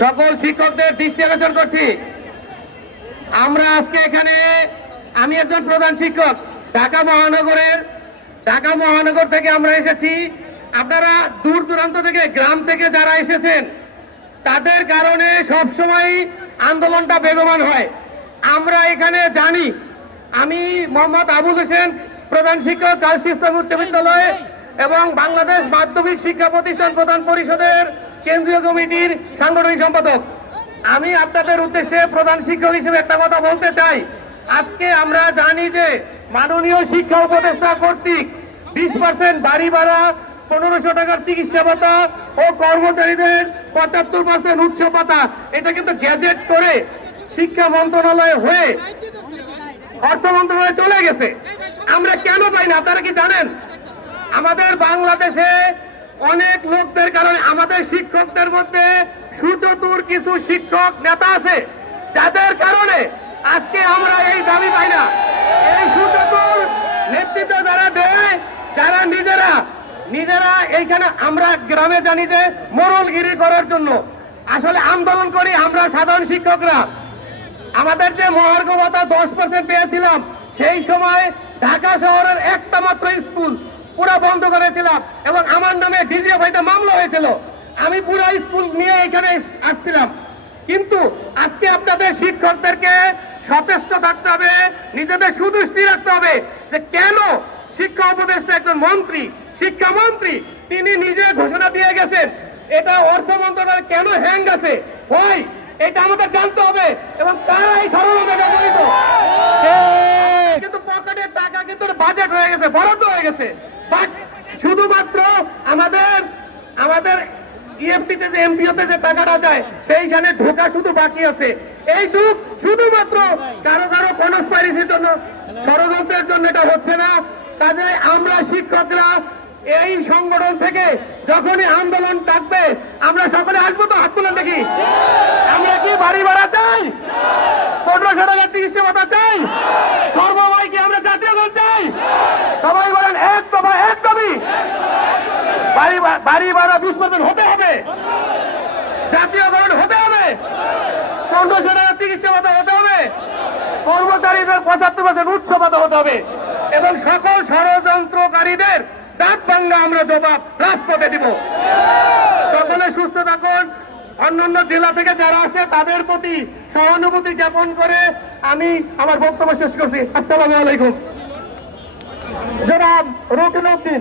সকল শিক্ষকদের দৃষ্টি আকর্ষণ করছি। আমরা আজকে এখানে, আমি একজন প্রধান শিক্ষক, ঢাকা মহানগরের, ঢাকা মহানগর থেকে আমরা এসেছি। আপনারা দূর দূরান্ত থেকে, গ্রাম থেকে যারা এসেছেন, তাদের কারণে সব সময় আন্দোলনটা বেগবান হয়। আমরা এখানে জানি, আমি মোহাম্মদ আবুল হোসেন, প্রধান শিক্ষক ইসলাম উচ্চ বিদ্যালয় এবং বাংলাদেশ মাধ্যমিক শিক্ষা প্রতিষ্ঠান প্রধান পরিষদের কেন্দ্রীয় কমিটির সাংগঠনিক সম্পাদক। আমি আপনাদের উদ্দেশ্যে প্রধান শিক্ষক হিসেবে একটা কথা বলতে চাই। আজকে আমরা জানি যে মাননীয় শিক্ষা উপদেষ্টা কর্তৃক বিশ পার্সেন্ট বাড়ি ভাড়া, পনেরোশো টাকার চিকিৎসা ভাতা ও কর্মচারীদের পঁচাত্তর পার্সেন্ট উৎসব ভাতা, এটা কিন্তু গ্যাজেট করে শিক্ষা মন্ত্রণালয় হয়ে অর্থ মন্ত্রণালয়ে চলে গেছে। আমরা কেন পাই না, আপনারা কি জানেন? আমাদের বাংলাদেশে অনেক লোকদের কারণে আমাদের শিক্ষকদের মধ্যে সুচতুর কিছু শিক্ষক নেতা আছে। যাদের কারণে আজকে আমরা এই দাবি পাই না। এই সুচতুর নেতৃত্ব যারা দেয়, যারা নিজেরা নিজেরা এইখানে আমরা গ্রামে জানি যে মোরলগিরি করার জন্য। আসলে আন্দোলন করি আমরা সাধারণ শিক্ষকরা। আমাদের যে মহার্ঘ ভাতা দশ পেয়েছিলাম, সেই সময় ঢাকা শহরের একটা মাত্র স্কুল পুরো বন্ধ করেছিলাম এবং আমার নামে ডিজিএ ভাইতে মামলা হয়েছিল। আমি পুরো স্কুল নিয়ে এখানে আসছিলাম। কিন্তু আজকে আপনাদের শিক্ষকদেরকে সচেষ্ট থাকতে হবে নিজেদের সুদৃষ্টি রাখতে হবে যে কেন শিক্ষা উপদেষ্টা একজন মন্ত্রী শিক্ষামন্ত্রী তিনি নিজে ঘোষণা দিয়ে গেছেন। এটা অর্থ মন্ত্রণালয় কেন হ্যাং আছে? হয় এটা আমাদের জানতে হবে এবং তারা এই ষড়যন্ত্রে জড়িত কিন্তু পকেটের টাকা কিন্তু বাজেট হয়ে গেছে বরাদ্দ হয়ে গেছে। শুধুমাত্র আমাদের আমাদের ইএফটিতে যে এমপিওতে যে টাকাটা যায়, সেইখানে ঢোকা শুধু বাকি আছে। এই দুঃখ শুধুমাত্র কারও কারও কনস্পাইরিসির জন্য, ষড়যন্ত্রের জন্য এটা হচ্ছে না। কাজে আমরা শিক্ষকরা এই সংগঠন থেকে যখনই আন্দোলন থাকবে আমরা সকলে আসব তো হাত দেখি। আমরা কি বাড়ি ভাড়া চাই? পনেরোশো টাকার চিকিৎসা ভাতা চাই? সর্বময় কি আমরা জাতীয় চাই? সবাই বাড়ি ভাড়া বিশ পার্সেন্ট হতে হবে। জাতীয়করণ হতে হবে। হতে হবে। কর্মচারীদের পঁচাত্তর পার্সেন্ট হতে হবে। এবং সকল ষড়যন্ত্রকারীদের দাঁত ভাঙ্গা আমরা জবাব রাজপথে দিব। সকলে সুস্থ থাকুন। অন্যান্য জেলা থেকে যারা আসে তাদের প্রতি সহানুভূতি জ্ঞাপন করে আমি আমার বক্তব্য শেষ করছি। আসসালামু আলাইকুম। জনাব রুকিন উদ্দিন